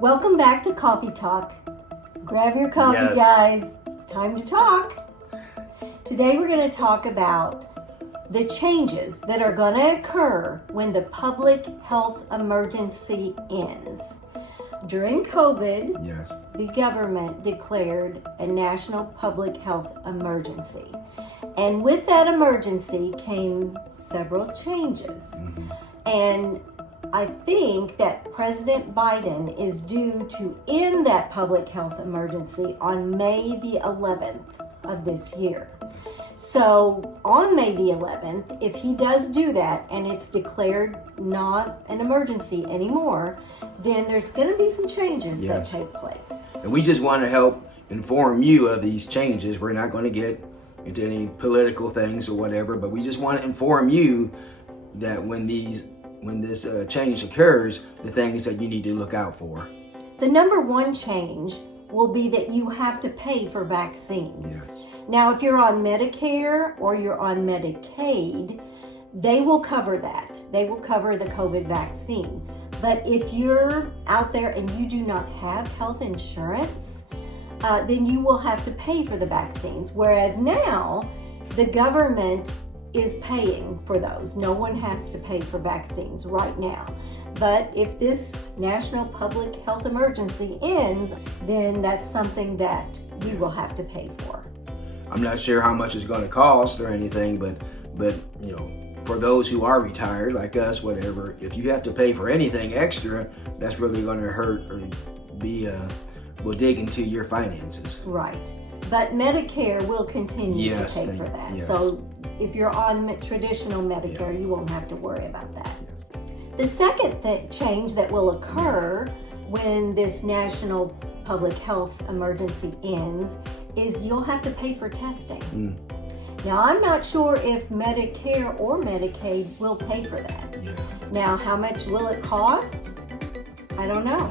Welcome back to Coffee Talk. Grab your coffee, Yes. guys. It's time to talk. Today we're going to talk about the changes that are going to occur when the public health emergency ends. During COVID, Yes. the government declared a national public health emergency. And with that emergency came several changes. And I think that President Biden is due to end that public health emergency on May the 11th of this year. So on May the 11th, if he does do that and it's declared not an emergency anymore, then there's going to be some changes that Yes. take place. And we just want to help inform you of these changes. We're not going to get into any political things or whatever, but we just want to inform you that when this change occurs, the things that you need to look out for. The number one change will be that you have to pay for vaccines. Yes. Now, if you're on Medicare or you're on Medicaid, they will cover that. They will cover the COVID vaccine. But if you're out there and you do not have health insurance, then you will have to pay for the vaccines. Whereas now, the government is paying for those. No one has to pay for vaccines right now. But if this national public health emergency ends, then that's something that we will have to pay for. I'm not sure how much it's going to cost or anything, but you know, for those who are retired like us, whatever, if you have to pay for anything extra, that's really going to hurt or will dig into your finances. Right. But Medicare will continue Yes, to pay for that. yes. So if you're on traditional Medicare, Yeah. you won't have to worry about that. Yes. The second change that will occur when this national public health emergency ends is you'll have to pay for testing. Now, I'm not sure if Medicare or Medicaid will pay for that. Yeah. Now, how much will it cost? I don't know.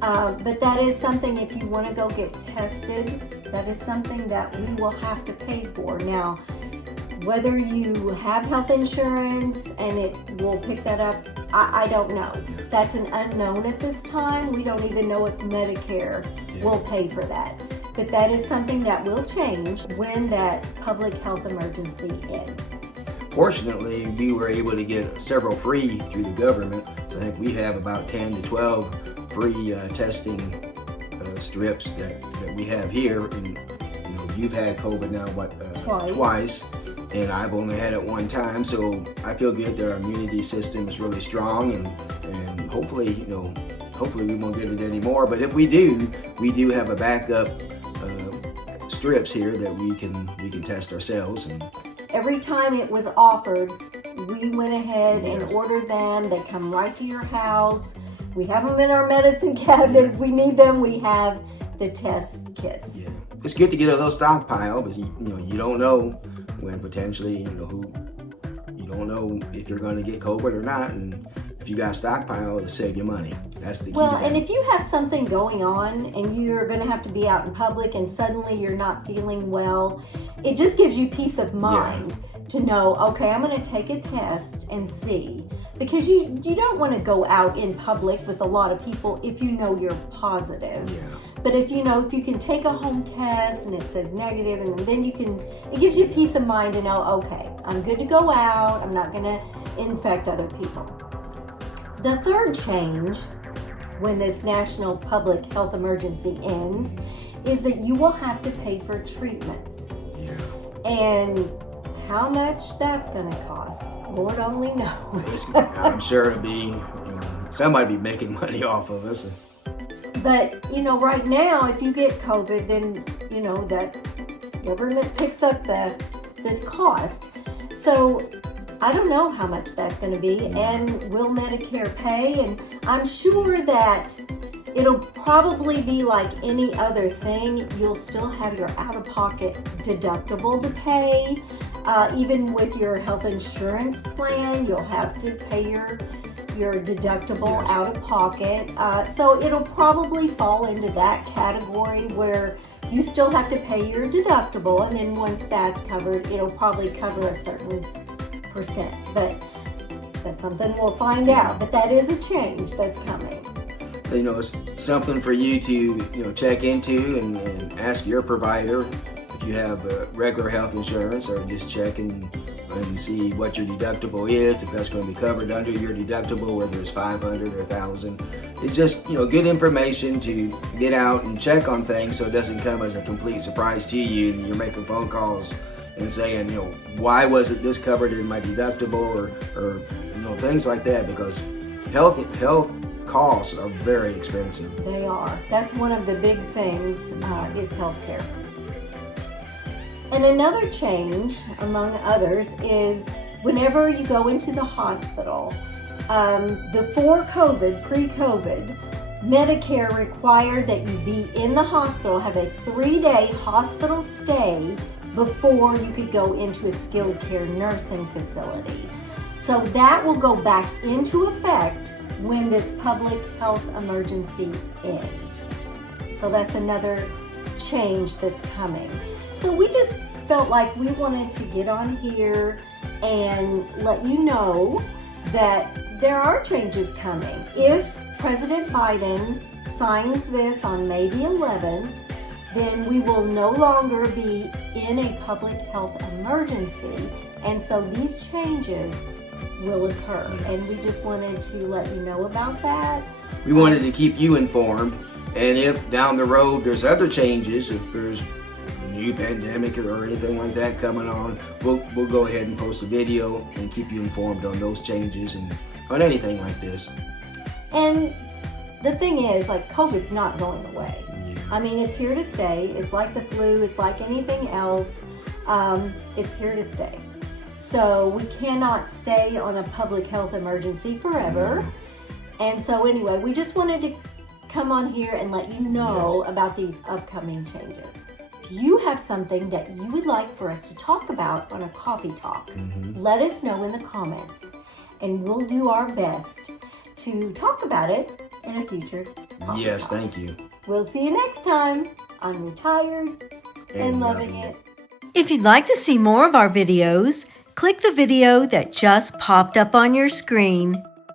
But that is something, if you want to go get tested, that is something that we will have to pay for. Now, whether you have health insurance and it will pick that up, I don't know. That's an unknown at this time. We don't even know if Medicare will pay for that. But that is something that will change when that public health emergency ends. Fortunately, we were able to get several free through the government. So I think we have about 10 to 12 free testing strips that we have here. And you know, you've had COVID now, twice. And I've only had it one time. So I feel good that our immunity system is really strong, and hopefully, hopefully we won't get it anymore. But if we do have a backup strips here that we can test ourselves. And Every time it was offered, we went ahead and ordered them. They come right to your house. We have them in our medicine cabinet. If we need them, we have the test kits. yeah, it's good to get a little stockpile, but you don't know when potentially you don't know if you're going to get COVID or not, and if you got a stockpile, it'll save you money. That's the key. Well, and if you have something going on and you're going to have to be out in public and suddenly you're not feeling well, it just gives you peace of mind to know, okay, I'm going to take a test and see. Because you don't want to go out in public with a lot of people if you know you're positive. Yeah. But if you can take a home test and it says negative, and then it gives you peace of mind to know, okay, I'm good to go out. I'm not going to infect other people. The third change when this national public health emergency ends is that you will have to pay for treatments. Yeah. And how much that's going to cost, Lord only knows. I'm sure it'll be somebody be making money off of us. But, right now, if you get COVID, then, that government picks up the cost. So I don't know how much that's going to be, and will Medicare pay? And I'm sure that it'll probably be like any other thing. You'll still have your out-of-pocket deductible to pay. Even with your health insurance plan, you'll have to pay your deductible out of pocket. So it'll probably fall into that category where you still have to pay your deductible, and then once that's covered, it'll probably cover a certain %. But that's something we'll find out. But that is a change that's coming. it's something for you to check into and ask your provider if you have regular health insurance, or just check and see what your deductible is, if that's going to be covered under your deductible, whether it's $500 or $1,000. It's just good information to get out and check on things, so it doesn't come as a complete surprise to you and you're making phone calls and saying, why wasn't this covered in my deductible, or things like that, because health costs are very expensive. They are. That's one of the big things is healthcare. And another change, among others, is whenever you go into the hospital, before COVID, pre-COVID, Medicare required that you be in the hospital, have a 3-day hospital stay before you could go into a skilled care nursing facility. So that will go back into effect when this public health emergency ends. So that's another change that's coming. So we just felt like we wanted to get on here and let you know that there are changes coming. If President Biden signs this on May the 11th, then we will no longer be in a public health emergency, and so these changes will occur, and we just wanted to let you know about that. We wanted to keep you informed, and if down the road there's other changes, if there's a new pandemic or anything like that coming on, we'll go ahead and post a video and keep you informed on those changes and on anything like this. And the thing is, COVID's not going away. I mean, it's here to stay. It's like the flu. It's like anything else. It's here to stay. So we cannot stay on a public health emergency forever. And so anyway, we just wanted to come on here and let you know about these upcoming changes. If you have something that you would like for us to talk about on a coffee talk, let us know in the comments, and we'll do our best to talk about it in a future coffee talk. Thank you. We'll see you next time on Retired and Loving It. If you'd like to see more of our videos, click the video that just popped up on your screen.